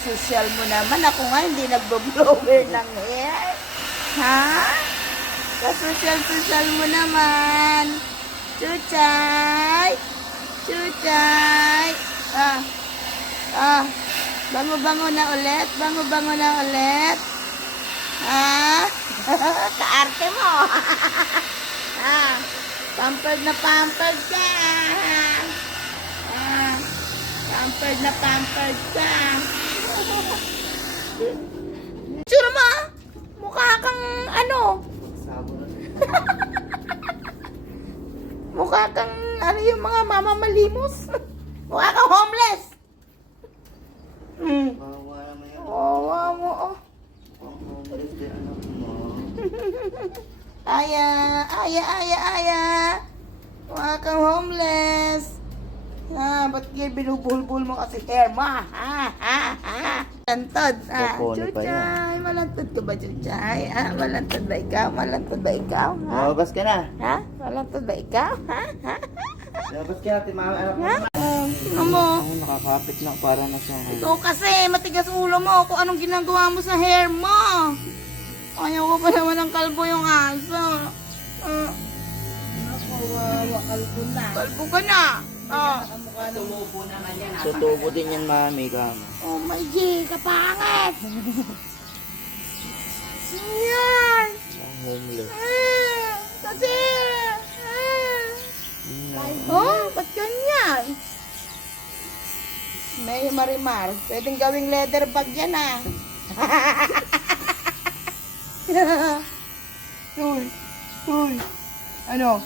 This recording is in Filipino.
Kaka-social mo naman. Ako nga hindi nagbo-blower ng hair. Ha? Ka-social mo naman. Chuchay! Chuchay! Bango-bango na ulit. Bango-bango na ulit. Kaarte mo. Pampered na pampered ka. Pampered na pampered ka. Tsura mo ah. Mukha kang ano. Mukha kang ano yung mga mamamalimos. Mukha kang homeless. Wawa naman yan. Wawa mo oh. Ang homeless din anak mo. Aya. Mukha kang homeless. Ba't kayo binubuhol-buhol mo kasi hair mo? Malantod. Popone pa yan. Chuchay, malantod ka ba, Chuchay? Malantod ba ikaw? Malantod ba ikaw? Lumabas ka na. Malantod ba ikaw? Lumabas ka na, timama anak mo. Tingnan mo. Nakakapit na para na siya. Ito kasi, matigas ulo mo kung anong ginagawa mo sa hair mo. Ayaw ko pa naman ng kalbo yung aso. Nakuwawa, kalbo na. Kalbo ka na. Tutubo din yan, mami. Kama. Oh my G, kapangit. Yan. Homeless. Kasi. Oh, ba't ganyan? May marimar. Pwedeng gawing leather bag yan Uy. Ano?